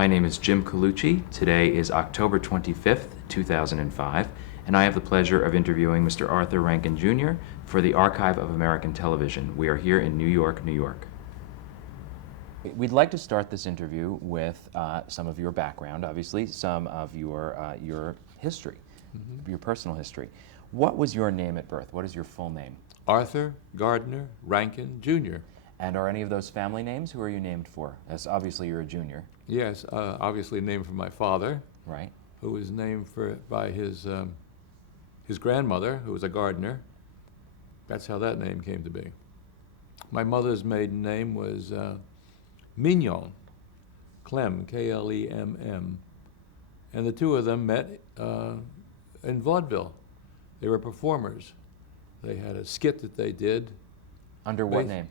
My name is Jim Colucci. Today is October 25th, 2005, and I have the pleasure of interviewing Mr. Arthur Rankin Jr. for the Archive of American Television. We are here in New York, New York. We'd like to start this interview with some of your background, obviously, some of your history, your personal history. What was your name at birth? What is your full name? Arthur Gardner Rankin Jr. And are any of those family names? Who are you named for? As obviously you're a junior. Yes, obviously named for my father, Right. who was named by his grandmother, who was a gardener. That's how that name came to be. My mother's maiden name was Mignon, Clem, K-L-E-M-M. And the two of them met in vaudeville. They were performers. They had a skit that they did. Under what name?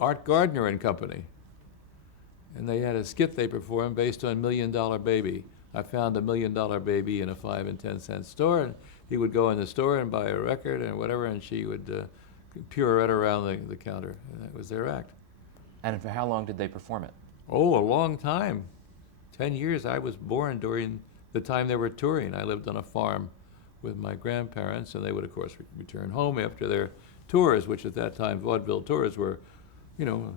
Art Gardner and Company. And they had a skit they performed based on $1 Million Baby. I found $1 Million Baby in a 5 and 10 cent store, and he would go in the store and buy a record and whatever, and she would pirouette around the counter. And that was their act. And for how long did they perform it? Oh, a long time. 10 years. I was born during the time they were touring. I lived on a farm with my grandparents, and they would, of course, return home after their tours, which at that time, vaudeville tours were, you know,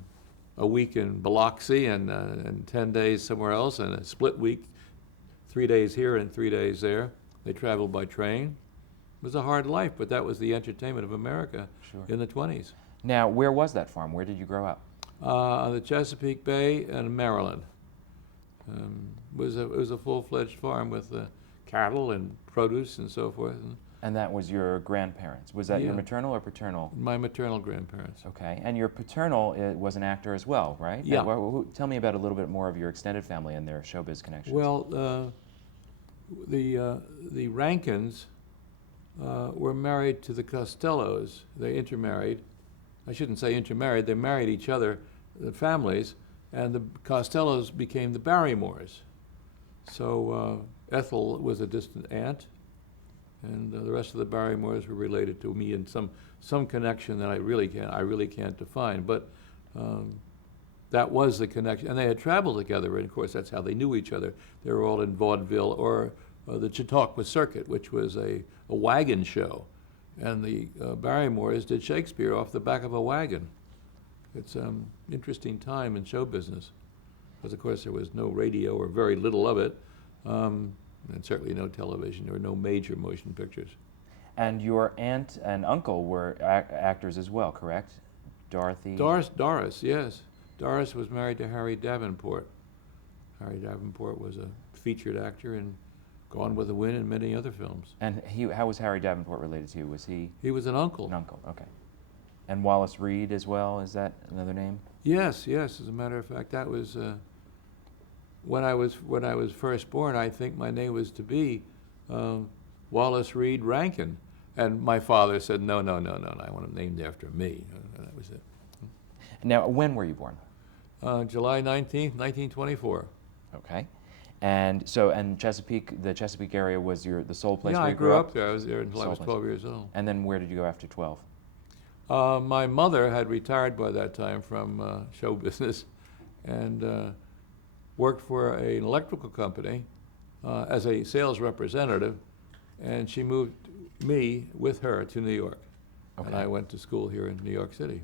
a week in Biloxi and 10 days somewhere else, and a split week, 3 days here and 3 days there. They traveled by train. It was a hard life, but that was the entertainment of America in the 20s. Now, where was that farm? Where did you grow up? On the Chesapeake Bay and Maryland. It was a full-fledged farm with cattle and produce and so forth. And that was your grandparents. Was that your Yeah. maternal or paternal? My maternal grandparents. Okay. And your paternal was an actor as well, right? Yeah. Tell me about a little bit more of your extended family and their showbiz connections. Well, the Rankins were married to the Costellos. They intermarried. I shouldn't say intermarried. They married each other, the families, and the Costellos became the Barrymores. So Ethel was a distant aunt, and the rest of the Barrymores were related to me in some connection that I really can't define. But that was the connection, and they had traveled together, and of course that's how they knew each other. They were all in vaudeville or the Chautauqua Circuit, which was a wagon show, and the Barrymores did Shakespeare off the back of a wagon. It's an interesting time in show business, because of course there was no radio or very little of it, and certainly no television. There were no major motion pictures. And your aunt and uncle were actors as well, correct? Dorothy? Doris, yes. Doris was married to Harry Davenport. Harry Davenport was a featured actor in Gone with the Wind and many other films. And how was Harry Davenport related to you? Was he? He was an uncle. An uncle, okay. And Wallace Reed as well, is that another name? Yes. As a matter of fact, that was when I was first born. I think my name was to be Wallace Reed Rankin, and my father said, "No, I want him named after me." That was it. Now, when were you born? July 19th, 1924. Okay. And so, the Chesapeake area was the sole place Yeah, where I you grew up there. I was there until I was Sole 12 years old. And then where did you go after 12? My mother had retired by that time from show business and worked for an electrical company as a sales representative, and she moved me with her to New York. Okay. And I went to school here in New York City.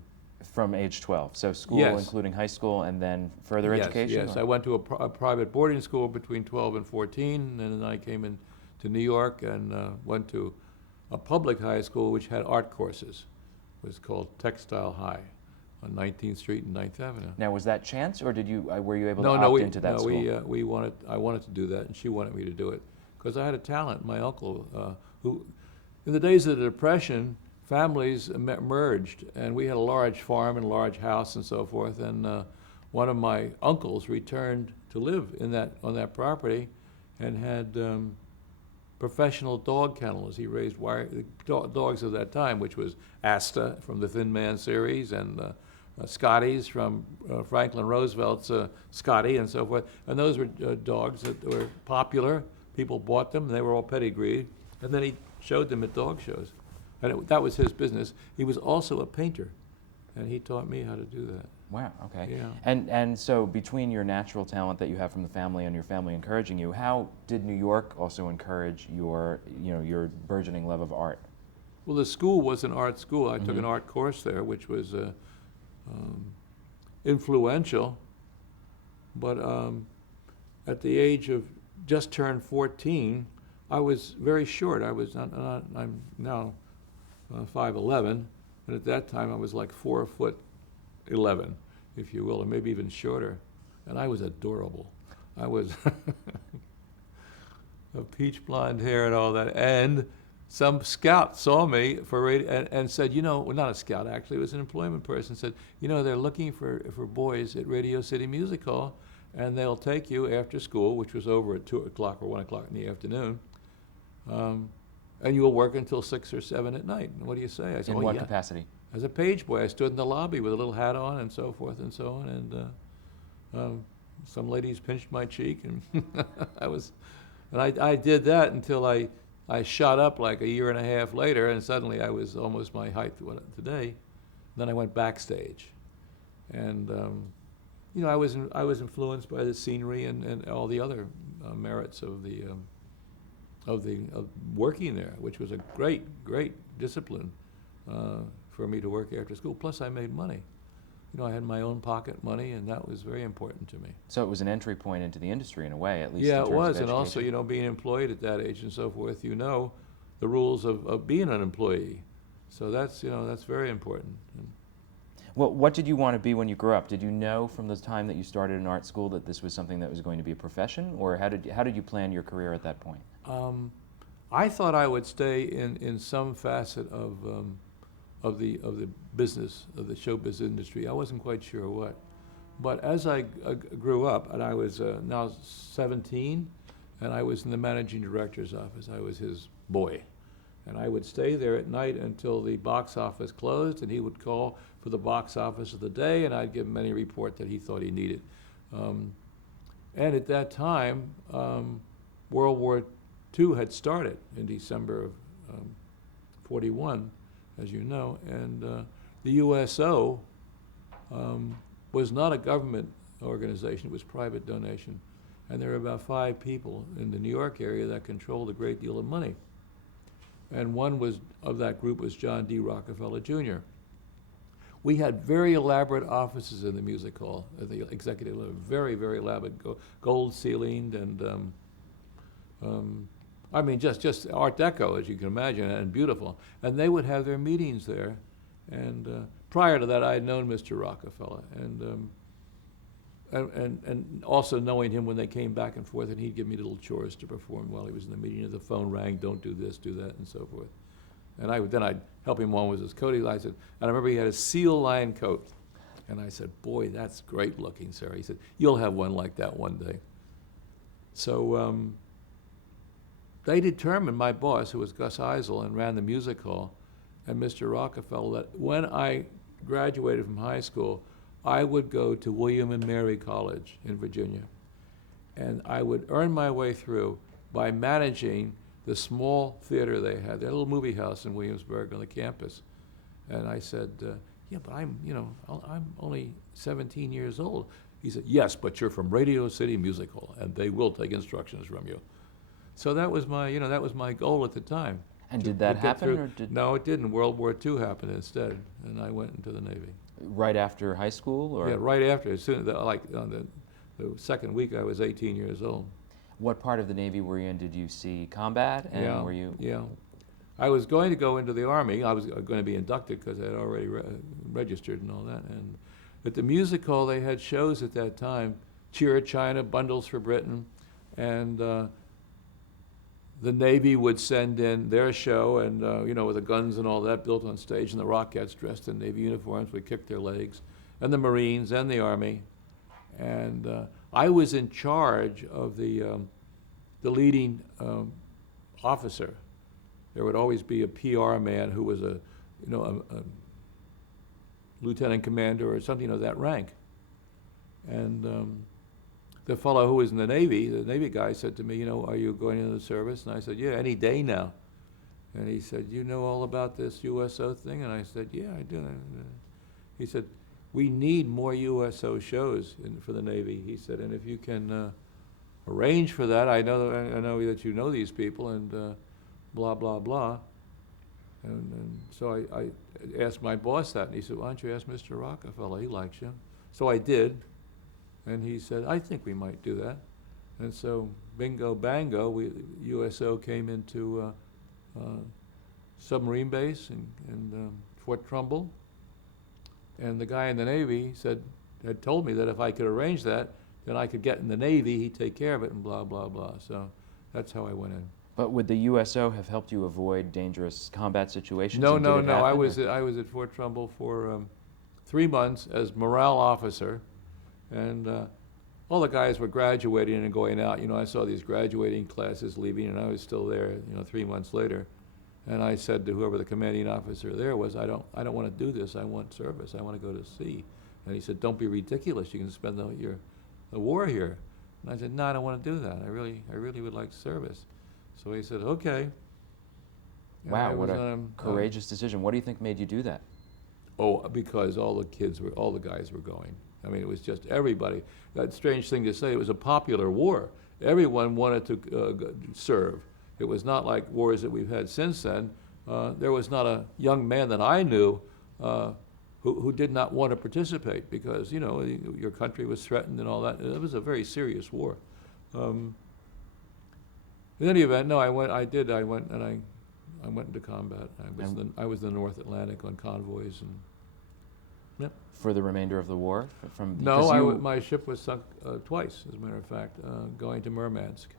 From age 12. So school, Yes. including high school, and then further education? Yes, or? I went to a private boarding school between 12 and 14, and then I came in to New York and went to a public high school which had art courses. It was called Textile High on 19th Street and 9th Avenue. Now, was that chance, or were you able to No, opt into that school? I wanted to do that, and she wanted me to do it because I had a talent. My uncle, who, in the days of the Depression, families merged, and we had a large farm and a large house and so forth. And one of my uncles returned to live on that property, and had professional dog kennels. He raised dogs of that time, which was Asta from the Thin Man series, and Scotties from Franklin Roosevelt's Scotty and so forth. And those were dogs that were popular. People bought them, and they were all pedigreed. And then he showed them at dog shows. And that was his business. He was also a painter, and he taught me how to do that. Wow, okay. Yeah. And so between your natural talent that you have from the family and your family encouraging you, how did New York also encourage your burgeoning love of art? Well, the school was an art school. I took Mhm. an art course there, which was um, influential. But at the age of just turned 14, I was very short. I'm now 5'11", and at that time I was like 4'11", if you will, or maybe even shorter. And I was adorable. I was of peach blonde hair and all that. And some scout saw me for and said, well, not a scout actually, it was an employment person, said, they're looking for boys at Radio City Music Hall, and they'll take you after school, which was over at 2 o'clock or 1 o'clock in the afternoon, and you will work until 6 or 7 at night. And what do you say? I said, In what capacity? As a page boy. I stood in the lobby with a little hat on and so forth and so on, and some ladies pinched my cheek, and I did that until I shot up like a year and a half later, and suddenly I was almost my height today. Then I went backstage, and I was influenced by the scenery and all the other merits of working there, which was a great discipline for me to work after school. Plus, I made money. I had my own pocket money, and that was very important to me. So it was an entry point into the industry in a way, at least. Yeah, in it terms was, of and also, education. being employed at that age and so forth, the rules of being an employee. So that's very important. Well, what did you want to be when you grew up? Did you know from the time that you started in art school that this was something that was going to be a profession, or how did you plan your career at that point? I thought I would stay in some facet of the business, of the showbiz industry. I wasn't quite sure what. But as I grew up, and I was now 17, and I was in the managing director's office. I was his boy. And I would stay there at night until the box office closed, and he would call for the box office of the day, and I'd give him any report that he thought he needed. And at that time, World War II had started in December of 41, as you know, and the USO was not a government organization, it was private donation. And there were about 5 people in the New York area that controlled a great deal of money. And one of that group was John D. Rockefeller Jr. We had very elaborate offices in the music hall, at the executive level, very elaborate, gold ceilinged, and just Art Deco, as you can imagine, and beautiful. And they would have their meetings there. And prior to that, I had known Mr. Rockefeller, and also knowing him when they came back and forth, and he'd give me little chores to perform while he was in the meeting. The phone rang, don't do this, do that, and so forth. And then I'd help him on with his coat. And I remember he had a seal-lined coat. And I said, boy, that's great looking, sir. He said, you'll have one like that one day. So they determined, my boss, who was Gus Eisel and ran the music hall, and Mr. Rockefeller, that when I graduated from high school, I would go to William and Mary College in Virginia. And I would earn my way through by managing the small theater they had, their little movie house in Williamsburg on the campus. And I said, yeah, but I'm only 17 years old. He said, yes, but you're from Radio City Music Hall, and they will take instructions from you. So that was my goal at the time. And did that happen, or did? No, it didn't. World War II happened instead, and I went into the Navy. Right after high school, or? Yeah, right after. As soon as on the second week, I was 18 years old. What part of the Navy were you in? Did you see combat? And yeah, were you? Yeah. I was going to go into the Army. I was going to be inducted because I had already registered and all that. And at the music hall, they had shows at that time, Cheer China, Bundles for Britain, and the Navy would send in their show, and with the guns and all that built on stage, and the Rockettes dressed in Navy uniforms would kick their legs, and the Marines and the Army. And I was in charge of the leading officer. There would always be a PR man who was a lieutenant commander or something of that rank. And the fellow who was in the Navy guy said to me, are you going into the service? And I said, yeah, any day now. And he said, you know all about this USO thing? And I said, yeah, I do. He said, we need more USO shows for the Navy. He said, and if you can arrange for that, I know that you know these people, and blah, blah, blah. And so I asked my boss that, and he said, why don't you ask Mr. Rockefeller? He likes you. So I did, and he said, I think we might do that. And so bingo bango, USO came into submarine base in Fort Trumbull. And the guy in the Navy had told me that if I could arrange that, then I could get in the Navy, he'd take care of it, and blah, blah, blah. So that's how I went in. But would the USO have helped you avoid dangerous combat situations? No, and did no, it no. happen, I was at Fort Trumbull for 3 months as morale officer, and all the guys were graduating and going out. You know, I saw these graduating classes leaving, and I was still there. 3 months later, and I said to whoever the commanding officer there was, I don't want to do this. I want service. I want to go to sea. And he said, don't be ridiculous. You can spend the war here. And I said, no, I don't want to do that. I really would like service. So he said, okay. And wow, what a courageous decision. What do you think made you do that? Oh, because all the guys were going. I mean, it was just everybody. That strange thing to say, it was a popular war. Everyone wanted to serve. It was not like wars that we've had since then. There was not a young man that I knew who did not want to participate because, your country was threatened and all that. It was a very serious war. In any event, no, I went into combat. I was in the North Atlantic on convoys and. Yep. For the remainder of the war? No, my ship was sunk twice, as a matter of fact, going to Murmansk.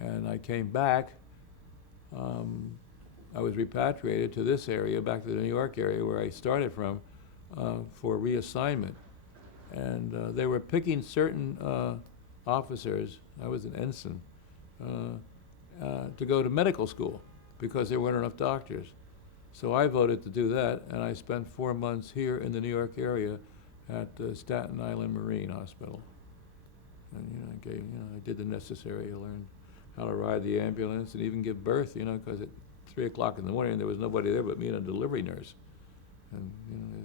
And I came back. I was repatriated to this area, back to the New York area where I started from, for reassignment. And they were picking certain officers, I was an ensign, to go to medical school because there weren't enough doctors. So I voted to do that, and I spent 4 months here in the New York area at Staten Island Marine Hospital. And I did the necessary. I learned how to ride the ambulance and even give birth, because at 3 o'clock in the morning there was nobody there but me and a delivery nurse. And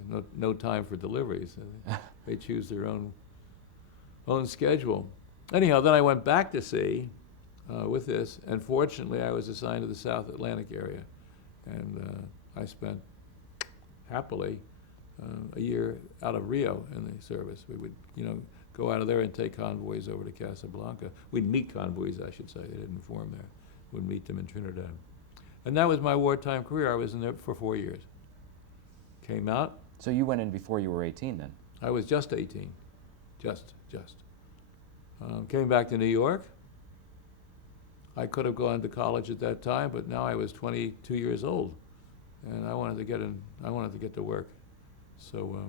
there's no time for deliveries. So they choose their own schedule. Anyhow, then I went back to sea with this, and fortunately I was assigned to the South Atlantic area. And I spent happily a year out of Rio in the service. We would, go out of there and take convoys over to Casablanca. We'd meet convoys, I should say. They didn't form there. We'd meet them in Trinidad. And that was my wartime career. I was in there for 4 years. Came out. So you went in before you were 18 then? I was just 18. Just. Came back to New York. I could have gone to college at that time, but now I was 22 years old, and I wanted to get to work. So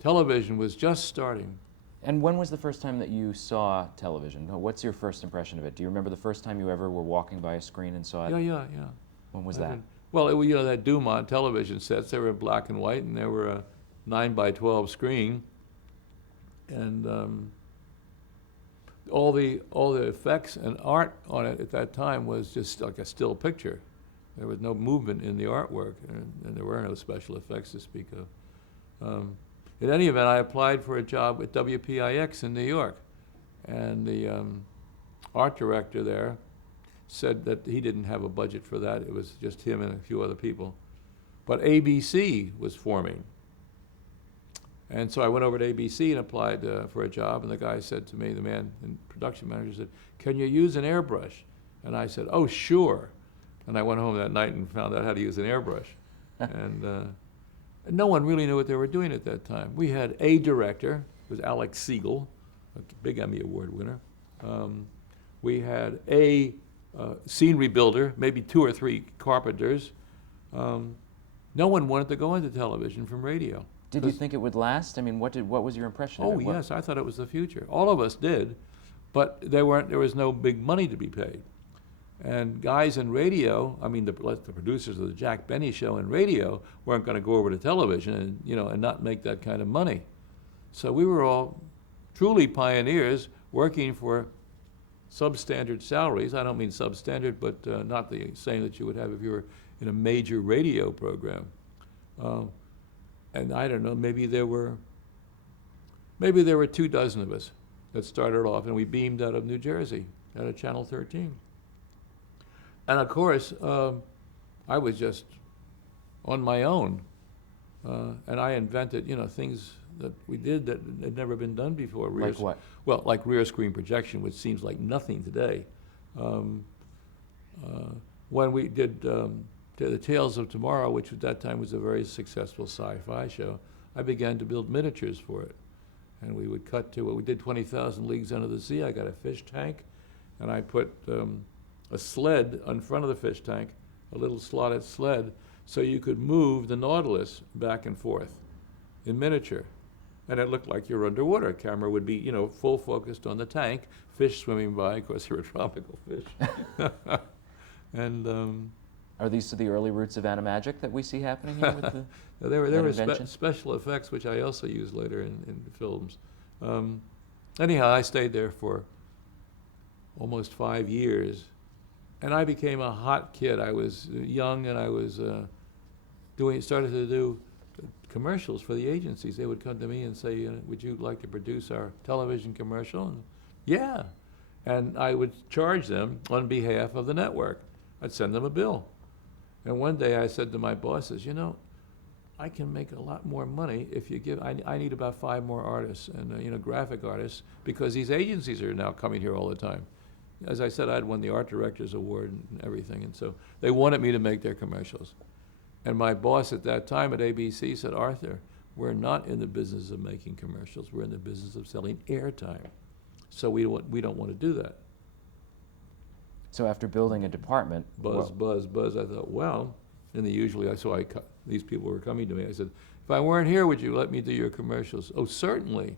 television was just starting. And when was the first time that you saw television? What's your first impression of it? Do you remember the first time you ever were walking by a screen and saw it? Yeah. When was that? Well, that Dumont television sets, they were in black and white, and they were a 9x12 screen, and all the effects and art on it at that time was just like a still picture. There was no movement in the artwork, and there were no special effects to speak of. In any event, I applied for a job at WPIX in New York, and the art director there said that he didn't have a budget for that. It was just him and a few other people. But ABC was forming. And so I went over to ABC and applied for a job, and the guy said to me, the man and production manager said, "Can you use an airbrush?" And I said, "Oh, sure." And I went home that night and found out how to use an airbrush. And no one really knew what they were doing at that time. We had a director, it was Alex Siegel, a big Emmy Award winner. We had a scenery builder, maybe 2 or 3 carpenters. No one wanted to go into television from radio. Did you think it would last? I mean, what was your impression of it? Oh, yes, I thought it was the future. All of us did, but there was no big money to be paid. And guys in radio, the producers of the Jack Benny Show in radio weren't going to go over to television and not make that kind of money. So we were all truly pioneers working for substandard salaries. I don't mean substandard, but not the same that you would have if you were in a major radio program. And I don't know, maybe there were 24 of us that started off, and we beamed out of New Jersey, out of Channel 13. And of course, I was just on my own, and I invented, things that we did that had never been done before. Like what? Well, like rear screen projection, which seems like nothing today. When we did the Tales of Tomorrow, which at that time was a very successful sci-fi show, I began to build miniatures for it. And we would cut to it. We did 20,000 Leagues Under the Sea. I got a fish tank, and I put a sled in front of the fish tank, a little slotted sled, so you could move the Nautilus back and forth in miniature. And it looked like you're underwater. Camera would be, full focused on the tank, fish swimming by. Of course, they were tropical fish. And Are these the early roots of animagic that we see happening here with the there were invention? special effects, which I also used later in films. Anyhow, I stayed there for almost 5 years, and I became a hot kid. I was young, and I was started to do commercials for the agencies. They would come to me and say, would you like to produce our television commercial? And yeah. And I would charge them on behalf of the network. I'd send them a bill. And one day I said to my bosses, I can make a lot more money if you give, I need about 5 more artists and, graphic artists, because these agencies are now coming here all the time. As I said, I'd won the Art Directors Award and everything, and so they wanted me to make their commercials. And my boss at that time at ABC said, Arthur, we're not in the business of making commercials. We're in the business of selling airtime. So we don't want to do that. So after building a department, Buzz. I thought, well, and these people were coming to me. I said, if I weren't here, would you let me do your commercials? Oh, certainly.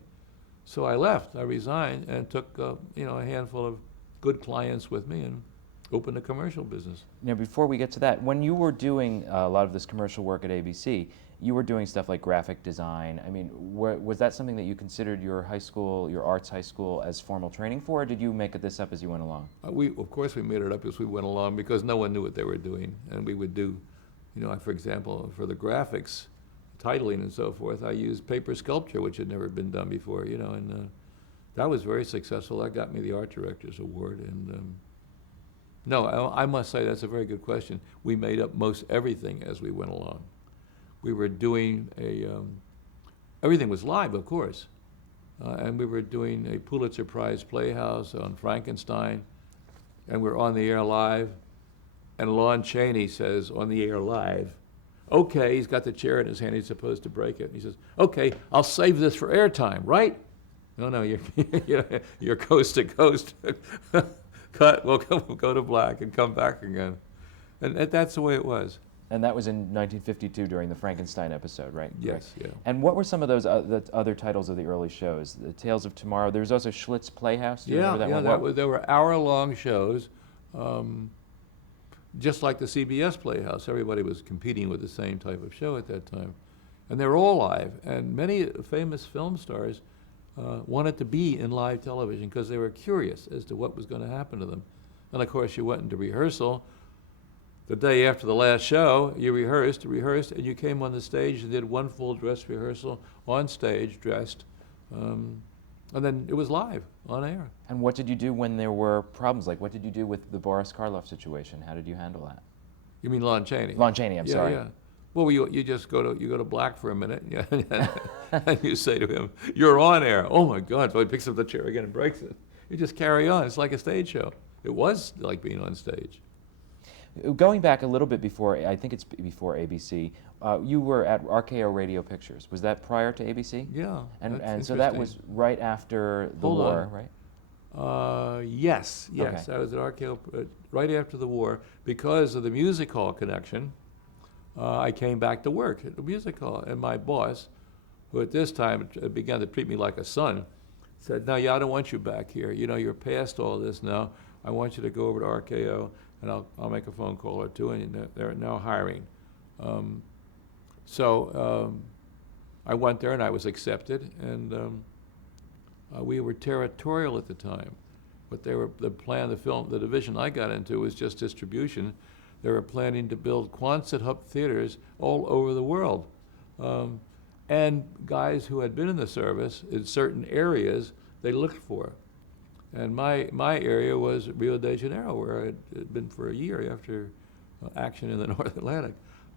So I left. I resigned and took a handful of good clients with me and opened a commercial business. Now, before we get to that, when you were doing a lot of this commercial work at ABC, you were doing stuff like graphic design. I mean, was that something that you considered your high school, your arts high school, as formal training for, or did you make this up as you went along? Of course we made it up as we went along, because no one knew what they were doing. And we would do, for example, for the graphics, titling and so forth, I used paper sculpture, which had never been done before, and that was very successful. That got me the Art Directors Award. And no, I must say that's a very good question. We made up most everything as we went along. We were doing everything was live, of course. And we were doing a Pulitzer Prize Playhouse on Frankenstein, and we're on the air live. And Lon Chaney says, on the air live, okay, he's got the chair in his hand, he's supposed to break it. And he says, okay, I'll save this for airtime, right? No, you're coast to coast. Cut, we'll go to black and come back again. And that's the way it was. And that was in 1952 during the Frankenstein episode, right? Yes, yeah. And what were some of those the other titles of the early shows? The Tales of Tomorrow. There was also Schlitz Playhouse. Do you remember that one? There were hour-long shows, just like the CBS Playhouse. Everybody was competing with the same type of show at that time. And they were all live. And many famous film stars wanted to be in live television because they were curious as to what was going to happen to them. And of course, you went into rehearsal. The day after the last show, you rehearsed, and you came on the stage and did one full dress rehearsal on stage, dressed, and then it was live, on air. And what did you do when there were problems? Like, what did you do with the Boris Karloff situation? How did you handle that? You mean Lon Chaney? Lon Chaney, I'm sorry. Yeah. Well, you just go to black for a minute, yeah, and you say to him, "You're on air." Oh my God! So he picks up the chair again and breaks it. You just carry on. It's like a stage show. It was like being on stage. Going back a little bit before, I think it's before ABC, you were at RKO Radio Pictures. Was that prior to ABC? Yeah. And so that was right after the war, right? Yes. Okay. I was at RKO right after the war. Because of the music hall connection, I came back to work at the music hall. And my boss, who at this time began to treat me like a son, said, "No, I don't want you back here. You're past all this now. I want you to go over to RKO, and I'll make a phone call or two, and they're now hiring." So I went there, and I was accepted, and we were territorial at the time. But the division I got into was just distribution. They were planning to build Quonset hut theaters all over the world. and guys who had been in the service in certain areas they looked for. And my area was Rio de Janeiro, where I had been for a year after action in the North Atlantic.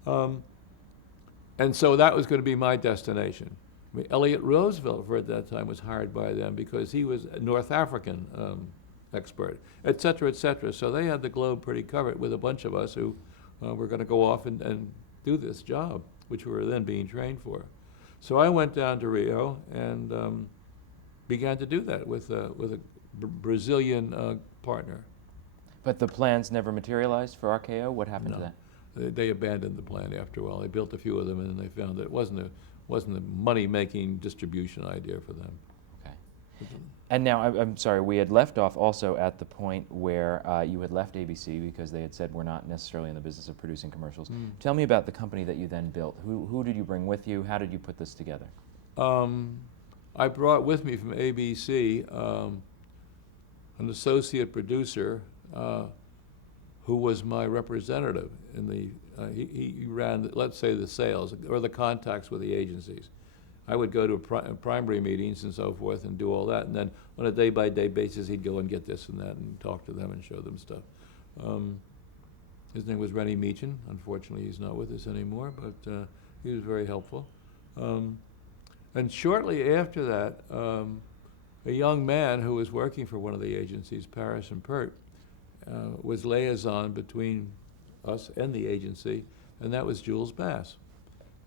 And so that was going to be my destination. I mean, Elliott Roosevelt, for at that time, was hired by them because he was a North African expert, et cetera, et cetera. So they had the globe pretty covered with a bunch of us who were going to go off and do this job, which we were then being trained for. So I went down to Rio and began to do that with a Brazilian partner. But the plans never materialized for RKO? What happened to No. that? They abandoned the plan after a while. They built a few of them, and they found that it wasn't a money-making distribution idea for them. Okay. And now, I'm sorry, we had left off also at the point where you had left ABC because they had said we're not necessarily in the business of producing commercials. Tell me about the company that you then built. Who did you bring with you? How did you put this together? I brought with me from ABC an associate producer who was my representative in the, he ran, let's say, the sales or the contacts with the agencies. I would go to primary meetings and so forth and do all that, and then on a day-by-day basis, he'd go and get this and that and talk to them and show them stuff. His name was Rennie Meechan. Unfortunately, he's not with us anymore, but he was very helpful. And shortly after that, a young man who was working for one of the agencies, Paris and Pert, was liaison between us and the agency, and that was Jules Bass.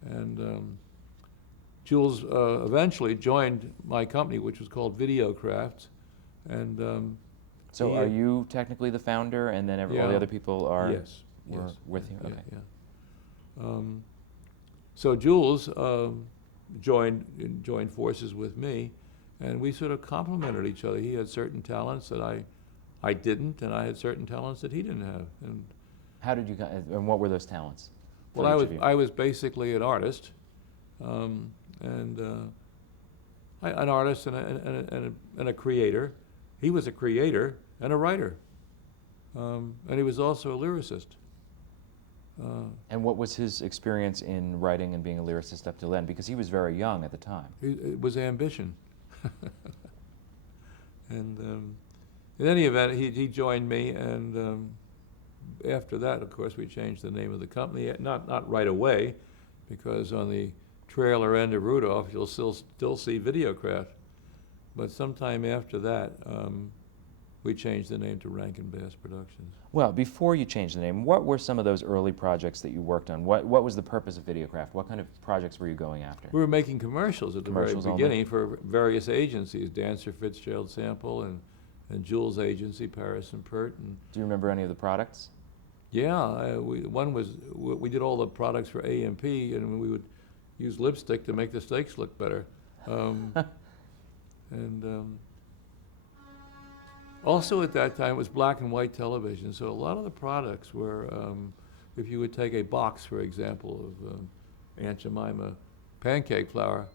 And Jules eventually joined my company, which was called Videocraft. And So are you technically the founder, and then all the other people are yes, with you? Yeah, Okay. yeah. So Jules joined forces with me, and we sort of complemented each other. He had certain talents that I didn't, and I had certain talents that he didn't have. And How did you guys, and what were those talents? for well, each of you? I was basically an artist, and an artist and a creator. He was a creator and a writer, and he was also a lyricist. And what was his experience in writing and being a lyricist up till then? Because he was very young at the time. It was ambition. And in any event, he joined me, and after that, of course, we changed the name of the company. Not right away, because on the trailer end of Rudolph, you'll still see Videocraft. But sometime after that, we changed the name to Rankin Bass Productions. Well, before you changed the name, what were some of those early projects that you worked on? What was the purpose of Videocraft? What kind of projects were you going after? We were making commercials at the Commercials very only? beginning for various agencies, Dancer Fitzgerald Sample and Jules' agency, Paris and Pert. And Do you remember any of the products? yeah, we did all the products for A&P, and we would use lipstick to make the steaks look better. Also at that time, it was black and white television, so a lot of the products were, if you would take a box, for example, of Aunt Jemima pancake flour,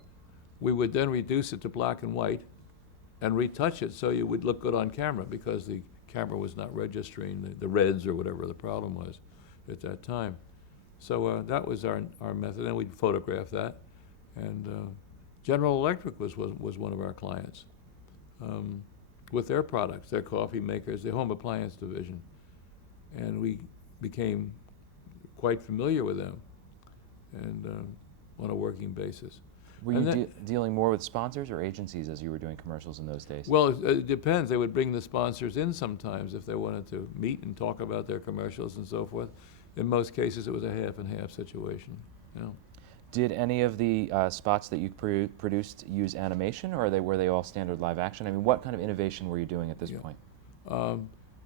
we would then reduce it to black and white and retouch it so you would look good on camera, because the camera was not registering the reds or whatever the problem was at that time. So that was our method, and we'd photograph that. And General Electric was one of our clients. With their products, their coffee makers, their home appliance division. And we became quite familiar with them, and on a working basis. Were you dealing more with sponsors or agencies as you were doing commercials in those days? Well, it depends. They would bring the sponsors in sometimes if they wanted to meet and talk about their commercials and so forth. In most cases, it was a half and half situation. You know. Did any of the spots that you produced use animation, or were they all standard live action? I mean, what kind of innovation were you doing at this point?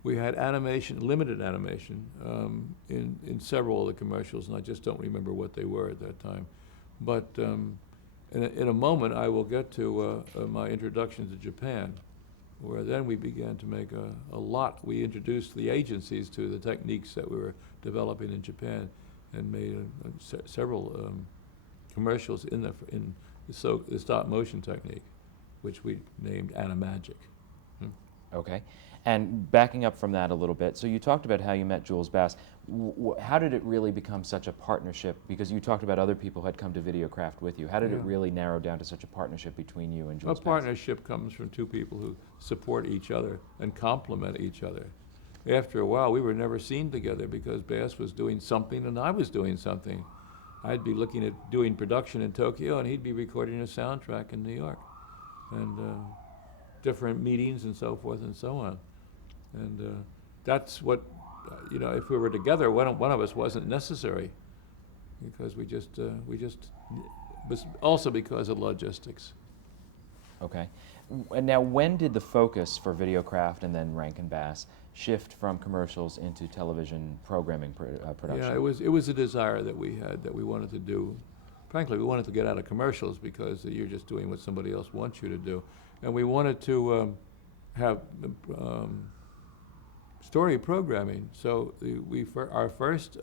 We had animation, limited animation, in several of the commercials, and I just don't remember what they were at that time. But in a moment, I will get to my introduction to Japan, where then we began to make a lot. We introduced the agencies to the techniques that we were developing in Japan, and made several commercials in the stop motion technique, which we named Animagic. Okay. And backing up from that a little bit, so you talked about how you met Jules Bass. How did it really become such a partnership? Because you talked about other people who had come to Videocraft with you. How did it Yeah. really narrow down to such a partnership between you and A Jules Bass? partnership comes from two people who support each other and complement each other. After a while, we were never seen together because Bass was doing something and I was doing something. I'd be looking at doing production in Tokyo and he'd be recording a soundtrack in New York. And different meetings and so forth and so on. And that's what, if we were together, one of us wasn't necessary because we just, also because of logistics. Okay. And now, when did the focus for Videocraft and then Rankin Bass shift from commercials into television programming production? Yeah, it was a desire that we had that we wanted to do. Frankly, we wanted to get out of commercials because you're just doing what somebody else wants you to do, and we wanted to have story programming. So our first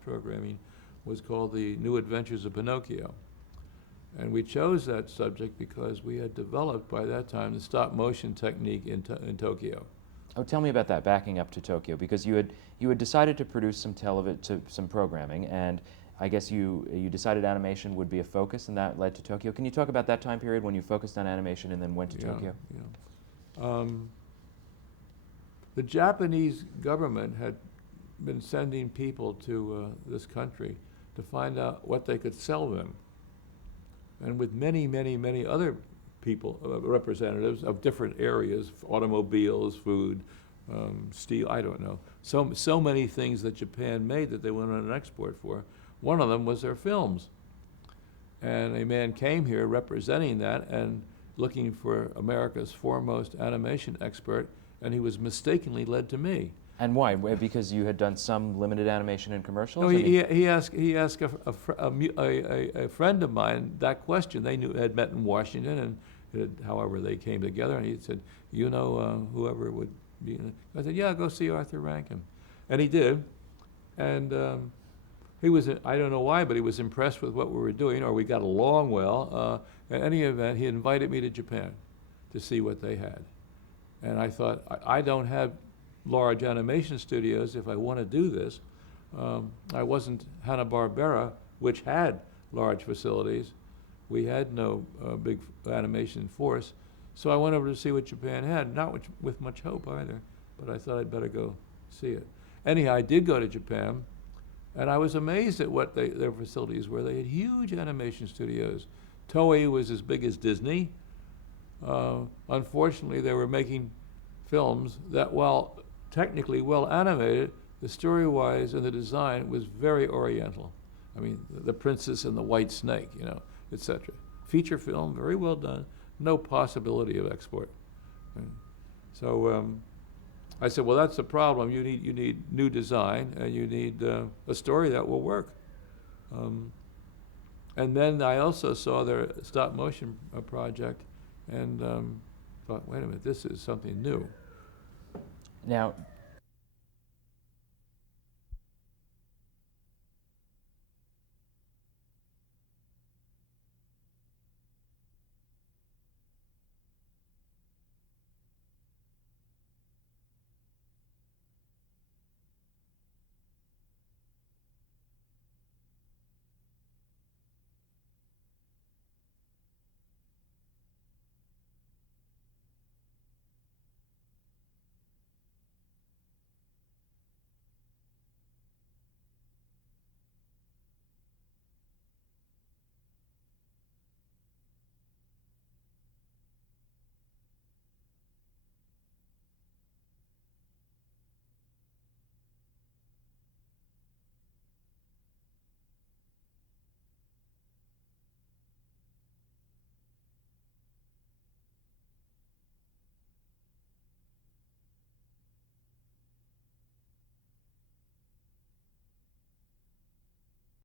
programming was called The New Adventures of Pinocchio. And we chose that subject because we had developed by that time the stop motion technique in Tokyo. Oh, tell me about that. Backing up to Tokyo, because you had decided to produce some programming, and I guess you decided animation would be a focus, and that led to Tokyo. Can you talk about that time period when you focused on animation and then went to Tokyo? Yeah. The Japanese government had been sending people to this country to find out what they could sell them. And with many, many, many other people, representatives of different areas, automobiles, food, steel, I don't know. So many things that Japan made that they went on an export for. One of them was their films. And a man came here representing that and looking for America's foremost animation expert, and he was mistakenly led to me. And why? Because you had done some limited animation in commercials? No, he asked a friend of mine that question. They had met in Washington, and however they came together, and he said, whoever would be in it. I said, yeah, go see Arthur Rankin. And he did. And he was, I don't know why, but he was impressed with what we were doing, or we got along well. In any event, he invited me to Japan to see what they had. And I thought, I don't have large animation studios if I want to do this. I wasn't Hanna-Barbera, which had large facilities. We had no big animation force. So I went over to see what Japan had, not with much hope either, but I thought I'd better go see it. Anyhow, I did go to Japan, and I was amazed at what their facilities were. They had huge animation studios. Toei was as big as Disney. Unfortunately, they were making films that, while technically well animated, the story-wise and the design was very oriental. I mean, The Princess and the White Snake, etc. Feature film, very well done, no possibility of export. And so I said, well, that's the problem. You need new design, and you need a story that will work. And then I also saw their stop motion project, and thought, wait a minute, this is something new. Now,